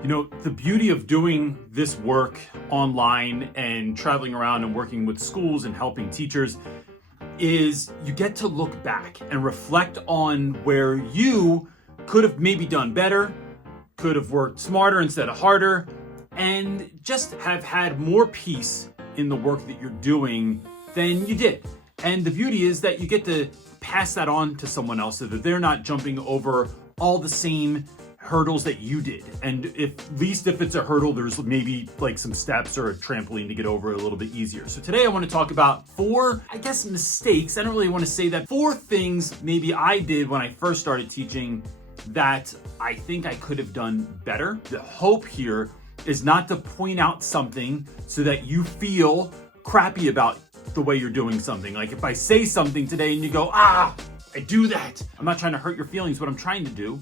You know, the beauty of doing this work online and traveling around and working with schools and helping teachers is you get to look back and reflect on where you could have maybe done better, could have worked smarter instead of harder, and just have had more peace in the work that you're doing than you did. And the beauty is that you get to pass that on to someone else so that they're not jumping over all the same hurdles that you did. And at least if it's a hurdle, there's maybe like some steps or a trampoline to get over a little bit easier. So today I want to talk about 4, mistakes. I don't really want to say that. 4 things maybe I did when I first started teaching that I think I could have done better. The hope here is not to point out something so that you feel crappy about the way you're doing something. Like if I say something today and you go, I do that. I'm not trying to hurt your feelings. What I'm trying to do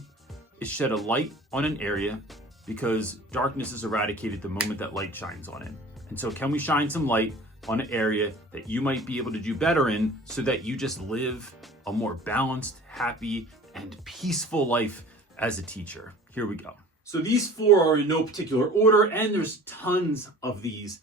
is shed a light on an area, because darkness is eradicated the moment that light shines on it. And so can we shine some light on an area that you might be able to do better in so that you just live a more balanced, happy, and peaceful life as a teacher? Here we go. So these 4 are in no particular order, and there's tons of these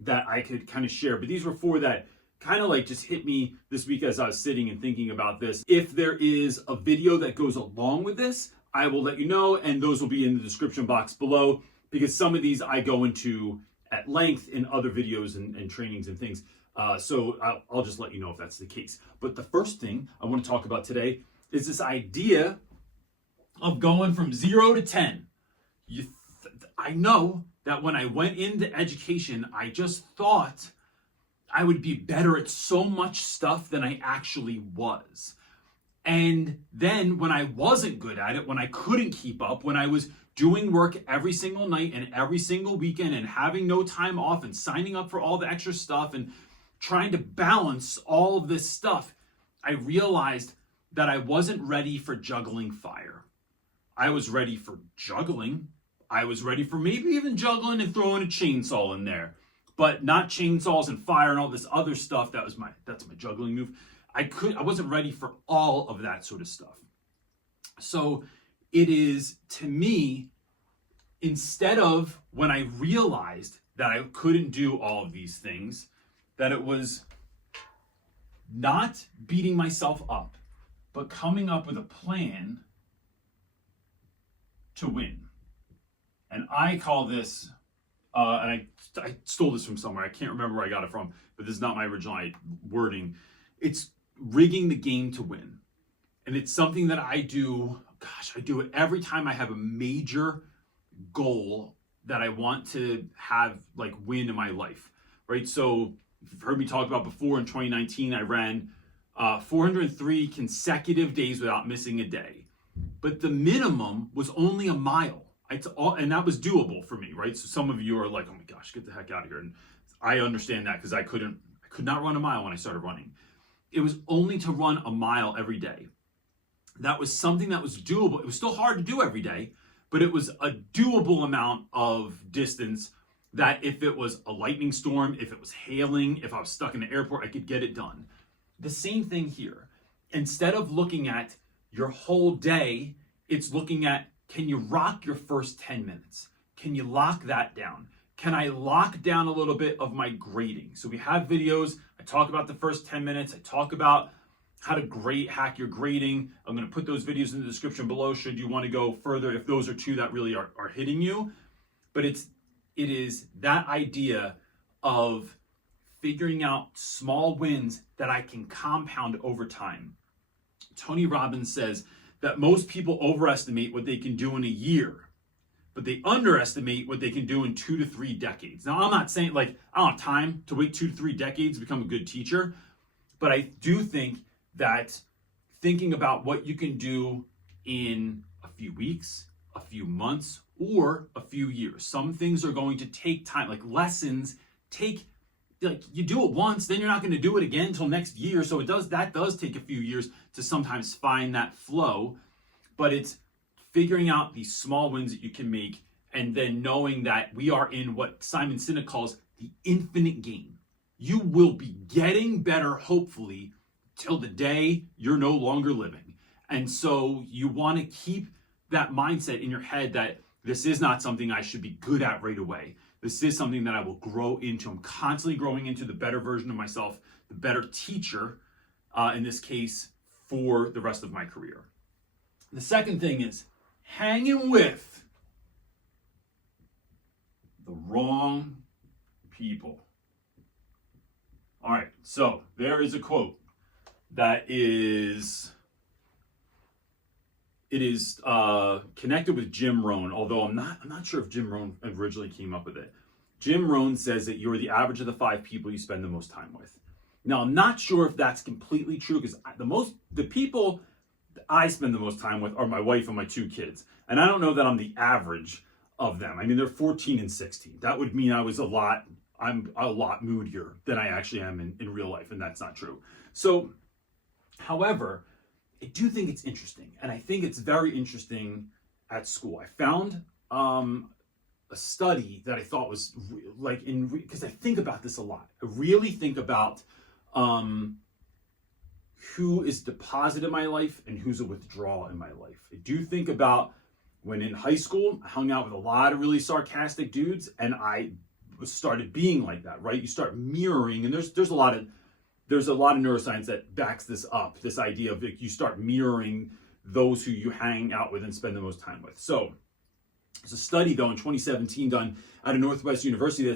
that I could kind of share, but these were 4 that kind of like just hit me this week as I was sitting and thinking about this. If there is a video that goes along with this, I will let you know, and those will be in the description box below, because some of these I go into at length in other videos and trainings and things. So I'll just let you know if that's the case. But the first thing I want to talk about today is this idea of going from 0 to 10. I know that when I went into education, I just thought I would be better at so much stuff than I actually was. And then when I wasn't good at it, when I couldn't keep up, when I was doing work every single night and every single weekend and having no time off and signing up for all the extra stuff and trying to balance all of this stuff, I realized that I wasn't ready for juggling fire. I was ready for juggling. I was ready for maybe even juggling and throwing a chainsaw in there, but not chainsaws and fire and all this other stuff. That's my juggling move. I wasn't ready for all of that sort of stuff. So it is, to me, instead of when I realized that I couldn't do all of these things, that it was not beating myself up, but coming up with a plan to win. And I call this, and I stole this from somewhere. I can't remember where I got it from, but this is not my original wording. It's rigging the game to win. And it's something that I do, I do it every time I have a major goal that I want to have like win in my life, right? So you've heard me talk about before, in 2019, I ran 403 consecutive days without missing a day. But the minimum was only a mile. And that was doable for me, right? So some of you are like, oh my gosh, get the heck out of here. And I understand that, because I could not run a mile when I started running. It was only to run a mile every day. That was something that was doable. It was still hard to do every day, but it was a doable amount of distance that if it was a lightning storm, if it was hailing, if I was stuck in the airport, I could get it done. The same thing here. Instead of looking at your whole day, it's looking at, can you rock your first 10 minutes? Can you lock that down? Can I lock down a little bit of my grading? So we have videos. I talk about the first 10 minutes. I talk about how to hack your grading. I'm going to put those videos in the description below should you want to go further, if those are 2 that really are hitting you. But it is that idea of figuring out small wins that I can compound over time. Tony Robbins says that most people overestimate what they can do in a year, but they underestimate what they can do in 2 to 3 decades. Now, I'm not saying like I don't have time to wait 2 to 3 decades to become a good teacher, but I do think that thinking about what you can do in a few weeks, a few months, or a few years. Some things are going to take time, like lessons you do it once, then you're not going to do it again until next year. So that does take a few years to sometimes find that flow, but it's figuring out these small wins that you can make, and then knowing that we are in what Simon Sinek calls the infinite game. You will be getting better, hopefully, till the day you're no longer living. And so you want to keep that mindset in your head that This is not something I should be good at right away. This is something that I will grow into. I'm constantly growing into the better version of myself, the better teacher, in this case, for the rest of my career. The second thing is hanging with the wrong people. All right, so there is a quote that is connected with Jim Rohn, although I'm not sure if Jim Rohn originally came up with it. Jim Rohn says that you're the average of the 5 people you spend the most time with. Now, I'm not sure if that's completely true, because the people I spend the most time with are my wife and my 2 kids. And I don't know that I'm the average of them. I mean, they're 14 and 16. That would mean I'm a lot moodier than I actually am in real life, and that's not true. So, however, I do think it's interesting, and I think it's very interesting at school. I found a study that I thought was because I think about this a lot. I really think about who is deposit in my life and who's a withdrawal in my life. I do think about when in high school, I hung out with a lot of really sarcastic dudes, and I started being like that, right? You start mirroring, and there's a lot of neuroscience that backs this up, this idea of you start mirroring those who you hang out with and spend the most time with. So there's a study, though, in 2017 done at a Northwestern University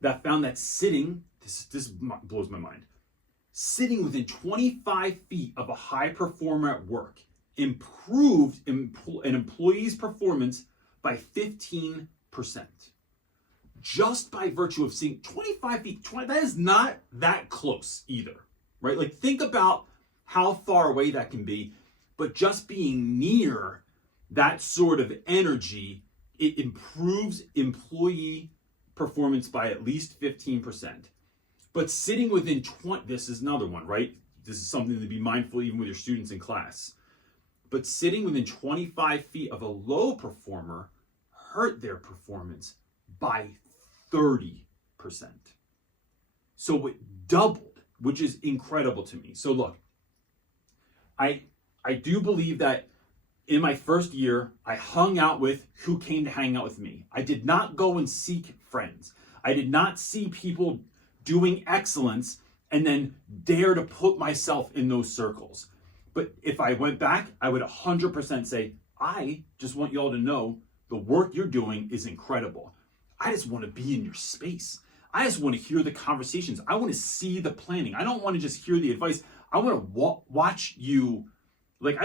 that found that this blows my mind, sitting within 25 feet of a high performer at work improved an employee's performance by 15%. Just by virtue of seeing 25 feet, that is not that close either, right? Like, think about how far away that can be, but just being near that sort of energy, it improves employee performance by at least 15%. But sitting within this is another one, right? This is something to be mindful even with your students in class. But sitting within 25 feet of a low performer hurt their performance by 30%. So it doubled, which is incredible to me. So look, I do believe that in my first year, I hung out with who came to hang out with me. I did not go and seek friends. I did not see people doing excellence and then dare to put myself in those circles. But if I went back, I would 100% say, I just want you all to know the work you're doing is incredible. I just want to be in your space. I just want to hear the conversations. I want to see the planning. I don't want to just hear the advice. I want to watch you. Like,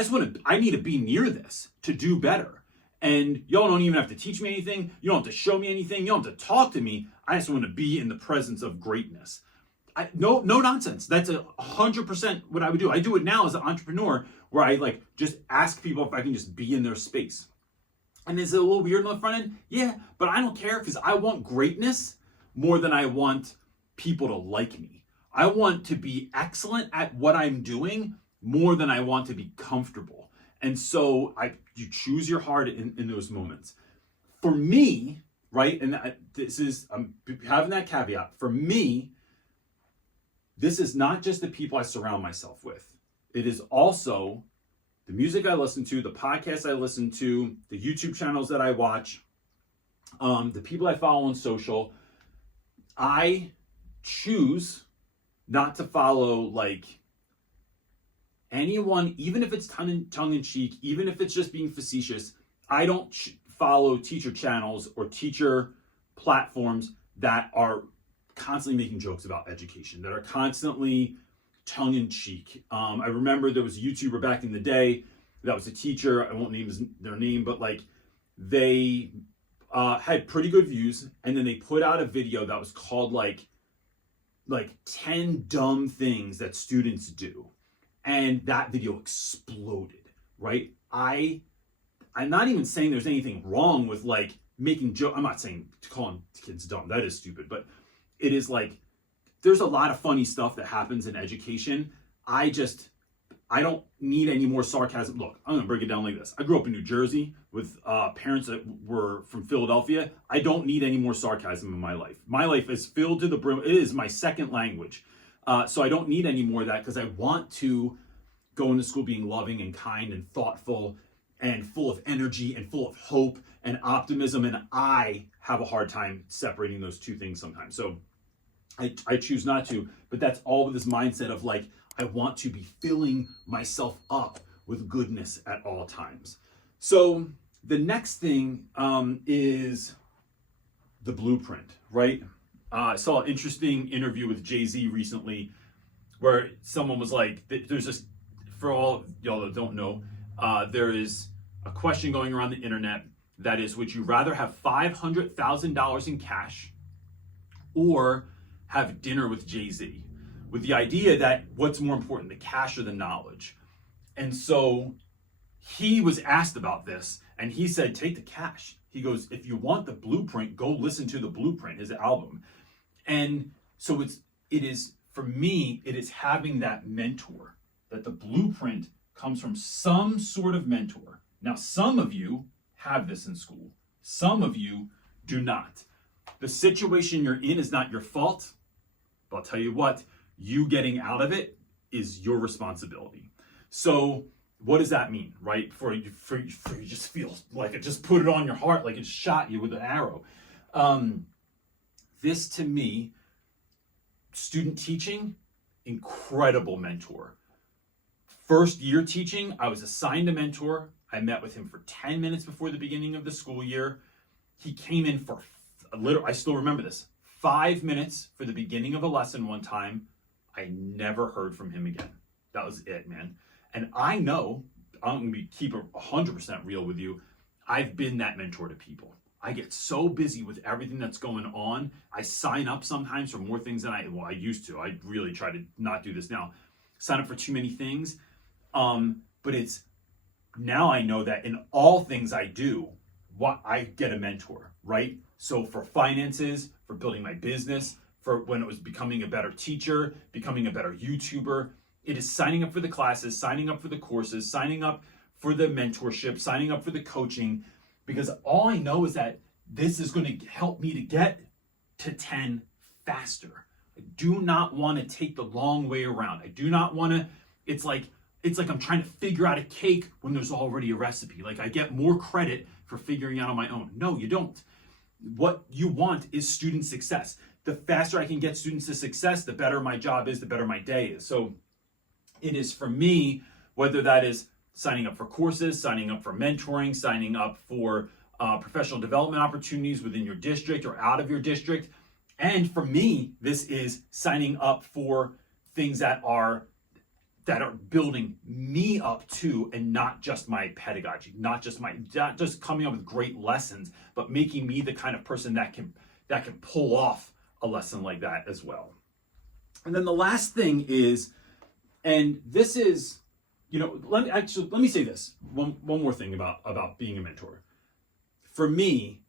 I need to be near this to do better. And y'all don't even have to teach me anything. You don't have to show me anything. You don't have to talk to me. I just want to be in the presence of greatness. No nonsense. That's 100% what I would do. I do it now as an entrepreneur, where I just ask people if I can just be in their space. And is it a little weird on the front end? Yeah, but I don't care, because I want greatness more than I want people to like me. I want to be excellent at what I'm doing more than I want to be comfortable. And so you choose your heart in those moments. For me, right, and I'm having that caveat, for me, this is not just the people I surround myself with. It is also the music I listen to, the podcasts I listen to, the YouTube channels that I watch, the people I follow on social. I choose not to follow anyone, even if it's tongue in cheek, even if it's just being facetious. I don't follow teacher channels or teacher platforms that are constantly making jokes about education, that are constantly tongue in cheek. I remember there was a YouTuber back in the day that was a teacher. I won't name their name, but they had pretty good views, and then they put out a video that was called like 10 dumb things that students do. And that video exploded, right? I'm not even saying there's anything wrong with making jokes. I'm not saying calling kids dumb. That is stupid. But it is there's a lot of funny stuff that happens in education. I don't need any more sarcasm. Look, I'm gonna break it down like this. I grew up in New Jersey with parents that were from Philadelphia. I don't need any more sarcasm in my life. My life is filled to the brim. It is my second language. So I don't need any more of that, because I want to go into school being loving and kind and thoughtful and full of energy and full of hope and optimism. And I have a hard time separating those two things sometimes. So I choose not to, but that's all with this mindset of like, I want to be filling myself up with goodness at all times. So the next thing is the blueprint, right? I saw an interesting interview with Jay-Z recently where someone was like, there's this, for all y'all that don't know, there is a question going around the internet that is, would you rather have $500,000 in cash or have dinner with Jay-Z? With the idea that what's more important, the cash or the knowledge? And so he was asked about this and he said, take the cash. He goes, if you want the blueprint, go listen to the blueprint, his album. And so it is, for me, it is having that mentor, that the blueprint comes from some sort of mentor. Now, some of you have this in school. Some of you do not. The situation you're in is not your fault, but I'll tell you what, you getting out of it is your responsibility. So what does that mean, right? For you just feel like it just put it on your heart, like it shot you with an arrow. This to me, student teaching, incredible mentor. First year teaching, I was assigned a mentor. I met with him for 10 minutes before the beginning of the school year. He came in for I still remember this, 5 minutes for the beginning of a lesson one time. I never heard from him again. That was it, man. And I know, I'm going to keep it 100% real with you, I've been that mentor to people. I get so busy with everything that's going on. I sign up sometimes for more things than I used to. I really try to not do this now. Sign up for too many things. But it's, now I know that in all things I do, I get a mentor, right? So for finances, for building my business, for when it was becoming a better teacher, becoming a better YouTuber, it is signing up for the classes, signing up for the courses, signing up for the mentorship, signing up for the coaching, because all I know is that this is going to help me to get to 10 faster. I do not want to take the long way around. I do not want to, it's like I'm trying to figure out a cake when there's already a recipe. Like I get more credit for figuring out on my own. No, you don't. What you want is student success. The faster I can get students to success, the better my job is, the better my day is. So it is for me, whether that is signing up for courses, signing up for mentoring, signing up for professional development opportunities within your district or out of your district. And for me, this is signing up for things that are building me up too, and not just my pedagogy, not just coming up with great lessons, but making me the kind of person that can pull off a lesson like that as well. And then the last thing is, and this is, let me say this one more thing about being a mentor. For me,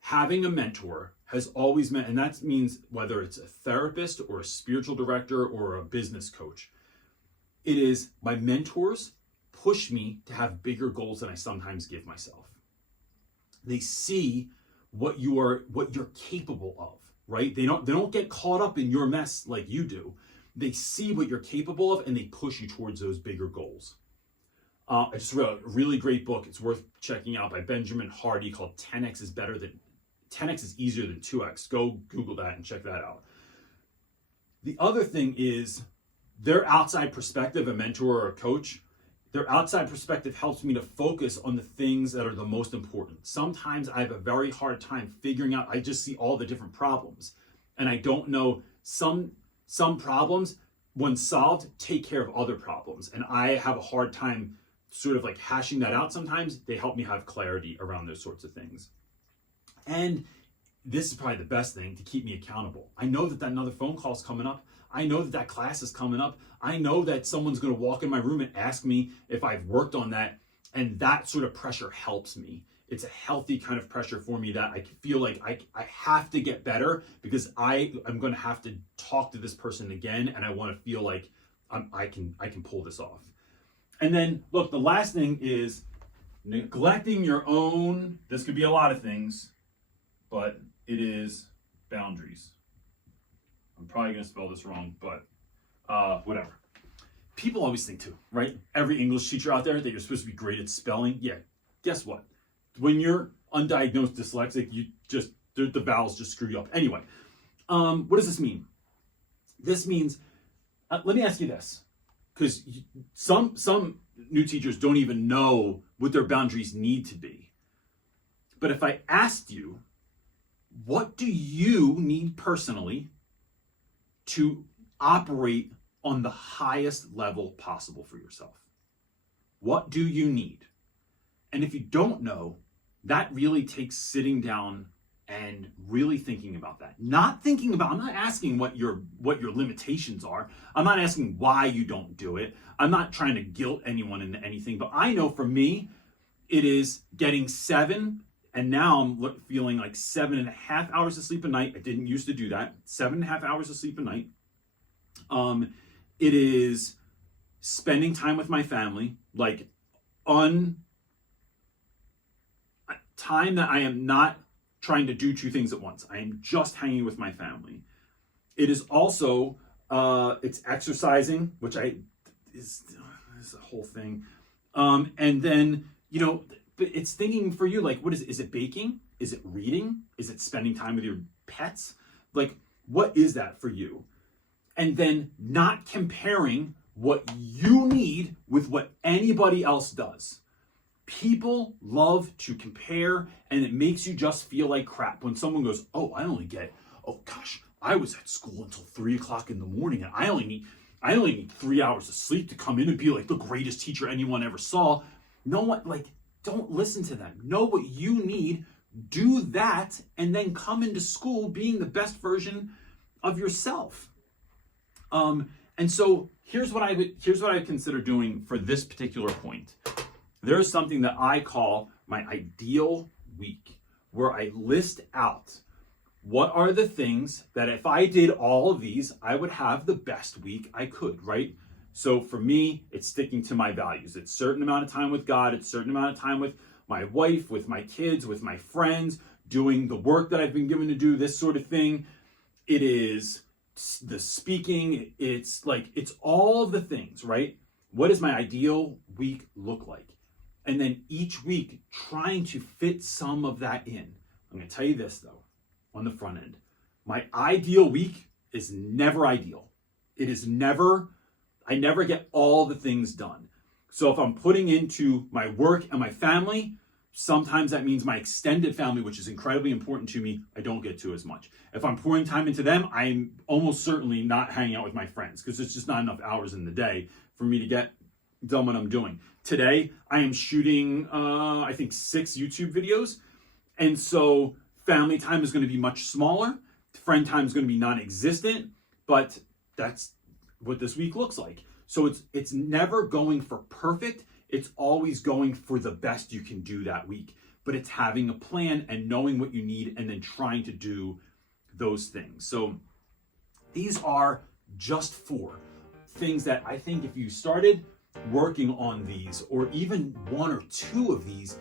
having a mentor has always meant, and that means whether it's a therapist or a spiritual director or a business coach, it is my mentors push me to have bigger goals than I sometimes give myself. They see what you're capable of, right? They don't get caught up in your mess like you do. They see what you're capable of and they push you towards those bigger goals. I just read a really great book. It's worth checking out by Benjamin Hardy called 10X is easier than 2X. Go Google that and check that out. The other thing is their outside perspective, a mentor or a coach, their outside perspective helps me to focus on the things that are the most important. Sometimes I have a very hard time figuring out, I just see all the different problems and I don't know some problems, when solved, take care of other problems. And I have a hard time sort of like hashing that out sometimes. They help me have clarity around those sorts of things. And this is probably the best thing to keep me accountable. I know that another phone call is coming up. I know that class is coming up. I know that someone's going to walk in my room and ask me if I've worked on that. And that sort of pressure helps me. It's a healthy kind of pressure for me that I feel like I have to get better because I'm going to have to talk to this person again. And I want to feel like I can pull this off. And then look, the last thing is neglecting your own, this could be a lot of things, but it is boundaries. I'm probably going to spell this wrong, but whatever. people always think too, right? Every English teacher out there that you're supposed to be great at spelling. Yeah, guess what? When you're undiagnosed dyslexic, the vowels just screw you up. Anyway, what does this mean? This means, let me ask you this, because some new teachers don't even know what their boundaries need to be. But if I asked you, what do you need personally to operate on the highest level possible for yourself? What do you need? And if you don't know, that really takes sitting down and really thinking about that. I'm not asking what your limitations are. I'm not asking why you don't do it. I'm not trying to guilt anyone into anything, but I know for me, it is getting 7, and now I'm feeling like 7.5 hours of sleep a night. I didn't used to do that. 7.5 hours of sleep a night. It is spending time with my family, like time that I am not trying to do 2 things at once. I am just hanging with my family. It is also, it's exercising, which is a whole thing. And then, but it's thinking for you, like, what is it baking? Is it reading? Is it spending time with your pets? Like, what is that for you? And then not comparing what you need with what anybody else does. People love to compare, and it makes you just feel like crap when someone goes, oh gosh, I was at school until 3:00 in the morning, and I only need 3 hours of sleep to come in and be like the greatest teacher anyone ever saw. No one, don't listen to them. Know what you need, do that, and then come into school being the best version of yourself. And so here's what I would consider doing for this particular point. There's something that I call my ideal week, where I list out what are the things that if I did all of these, I would have the best week I could, right? So for me, it's sticking to my values. It's a certain amount of time with God. It's a certain amount of time with my wife, with my kids, with my friends, doing the work that I've been given to do, this sort of thing. It is the speaking. It's all of the things, right? What does my ideal week look like? And then each week trying to fit some of that in. I'm going to tell you this though, on the front end. My ideal week is never ideal. I never get all the things done. So if I'm putting into my work and my family, sometimes that means my extended family, which is incredibly important to me, I don't get to as much. If I'm pouring time into them, I'm almost certainly not hanging out with my friends because it's just not enough hours in the day for me to get done what I'm doing. Today, I am shooting, I think 6 YouTube videos. And so family time is going to be much smaller. Friend time is going to be non-existent, but that's what this week looks like. So it's never going for perfect. It's always going for the best you can do that week. But it's having a plan and knowing what you need and then trying to do those things. So these are just 4 things that I think if you started working on these, or even 1 or 2 of these,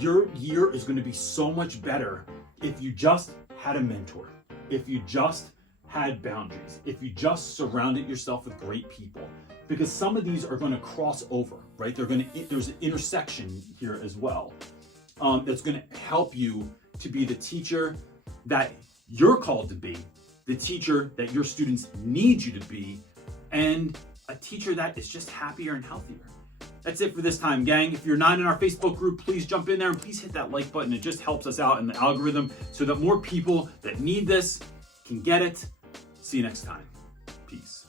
your year is going to be so much better if you just had a mentor, if you just had boundaries, if you just surrounded yourself with great people, because some of these are going to cross over, right? There's an intersection here as well. That's going to help you to be the teacher that you're called to be, the teacher that your students need you to be, and a teacher that is just happier and healthier. That's it for this time, gang. If you're not in our Facebook group, please jump in there and please hit that like button. It just helps us out in the algorithm so that more people that need this can get it. See you next time. Peace.